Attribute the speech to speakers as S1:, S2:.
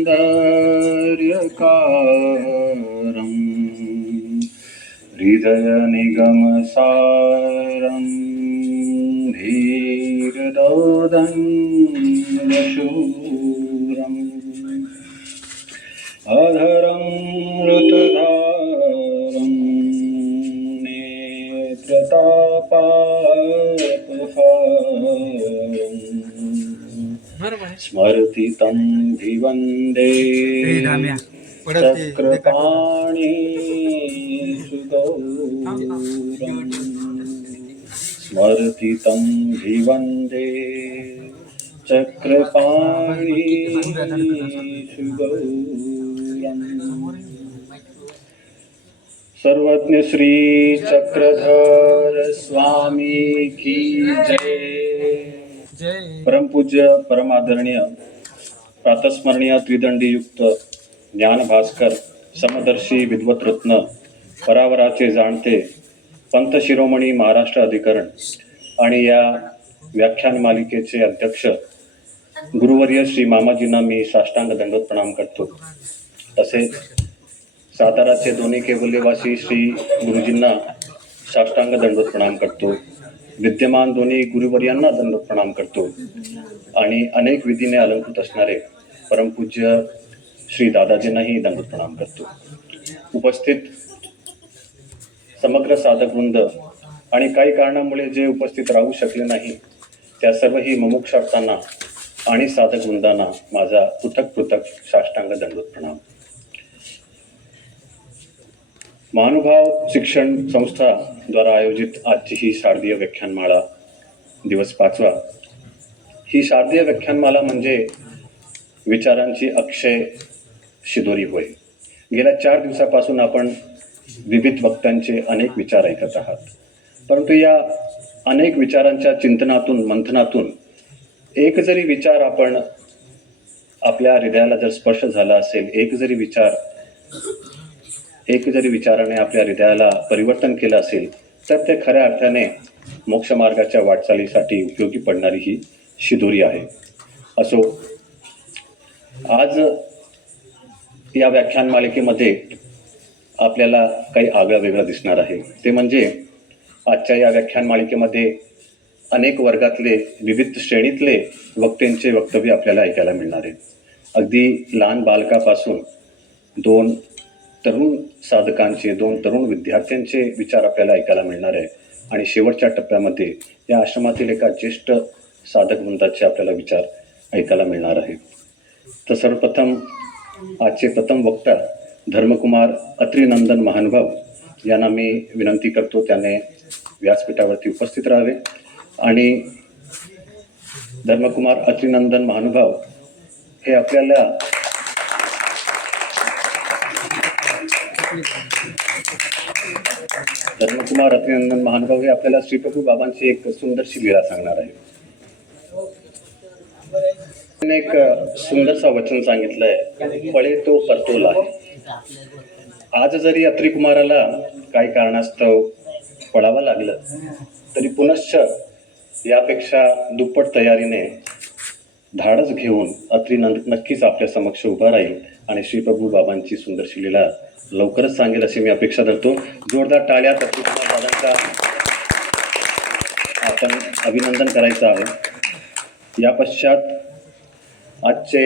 S1: सौन्दर्यकारम् हृदयनिगमसारं धीरदौदण्डशूरम् अधरं ऋतुधारं नेत्रतापापहारम् स्मरति तं भिवन्दे चक्रपाणी स्मरति तं भिवन्दे चक्रपाणी सर्वज्ञ श्री चक्रधर स्वामी की जय. परमपूज्य परमादरणीय प्रातस्मरणीय त्रिदंडीयुक्त ज्ञानभास्कर समदर्शी विद्वत रत्न परावराचे जाणते पंत शिरोमणी महाराष्ट्र अधिकरण आणि या व्याख्यान मालिकेचे अध्यक्ष गुरुवर्य श्री मामाजींना मी साष्टांग दंडोत प्रणाम करतो. तसेच साताराचे दोन्ही केवल्यवासी श्री गुरुजींना साष्टांग दंडोत प्रणाम करतो. विद्यमान दोन्ही गुरुवर्यांना दंडोत प्रणाम करतो. आणि अनेक विधीने अलंकृत असणारे परमपूज्य श्री दादाजींनाही दंडोत प्रणाम करतो. उपस्थित समग्र साधक वृंद आणि काही कारणामुळे जे उपस्थित राहू शकले नाही त्या सर्वही ममुक्षार्थांना आणि साधक वृंदांना माझा पृथक पृथक साष्टांग दंडोत प्रणाम महानुभाव शिक्षण संस्था द्वारा आयोजित आजची ही शारदीय व्याख्यानमाळा दिवस पाचवा. ही शारदीय व्याख्यानमाला म्हणजे विचारांची अक्षय शिदोरी होय. गेल्या चार दिवसापासून आपण विविध वक्त्यांचे अनेक विचार ऐकत आहात. परंतु या अनेक विचारांच्या चिंतनातून मंथनातून एक जरी विचार आपण आपल्या हृदयाला जर स्पर्श झाला असेल एक जरी विचार एक जरी विचाराने आपल्या हृदयाला परिवर्तन केलं असेल तर ते खऱ्या अर्थाने मोक्षमार्गाच्या वाटचालीसाठी उपयोगी पडणारी ही शिदोरी आहे. असो आज या व्याख्यान मालिकेमध्ये आपल्याला काही आगळं वेगळं दिसणार आहे. ते म्हणजे आजच्या या व्याख्यान मालिकेमध्ये अनेक वर्गातले विविध श्रेणीतले वक्त्यांचे वक्तव्य आपल्याला ऐकायला मिळणार आहे. अगदी लहान बालकापासून दोन तरुण साधकांचे दोन तरुण विद्यार्थ्यांचे विचार आपल्याला ऐकायला मिळणार आहे. आणि शेवटच्या टप्प्यामध्ये या आश्रमातील एका ज्येष्ठ साधक वृंदाचे आपल्याला विचार ऐकायला मिळणार आहे. तर सर्वप्रथम आजचे प्रथम वक्ता धर्मकुमार अत्रिनंदन महानुभाव यांना मी विनंती करतो त्याने व्यासपीठावरती उपस्थित राहावे. आणि धर्मकुमार अत्रिनंदन महानुभाव हे आपल्याला धर्मकुमार अत्रिनंदन महानुभाव हे आपल्याला श्रीप्रभू बाबांची एक सुंदरशी लीळा सांगणार आहे एक सुंदरसा वचन सांगितलंय फळे तो परतोला आज जरी अत्रिकुमाराला काही कारणास्तव पडावं लागलं तरी पुनश्च यापेक्षा दुप्पट तयारीने धाडस घेऊन अत्रिनंद नक्कीच आपल्या समक्ष उभा राहील आणि श्रीप्रभू बाबांची सुंदरशी लीला लवकरच सांगेल अशी मी अपेक्षा धरतो. जोरदार टाळ्यात बाबांचा आपण अभिनंदन करायचं आहे. या पश्चात आजचे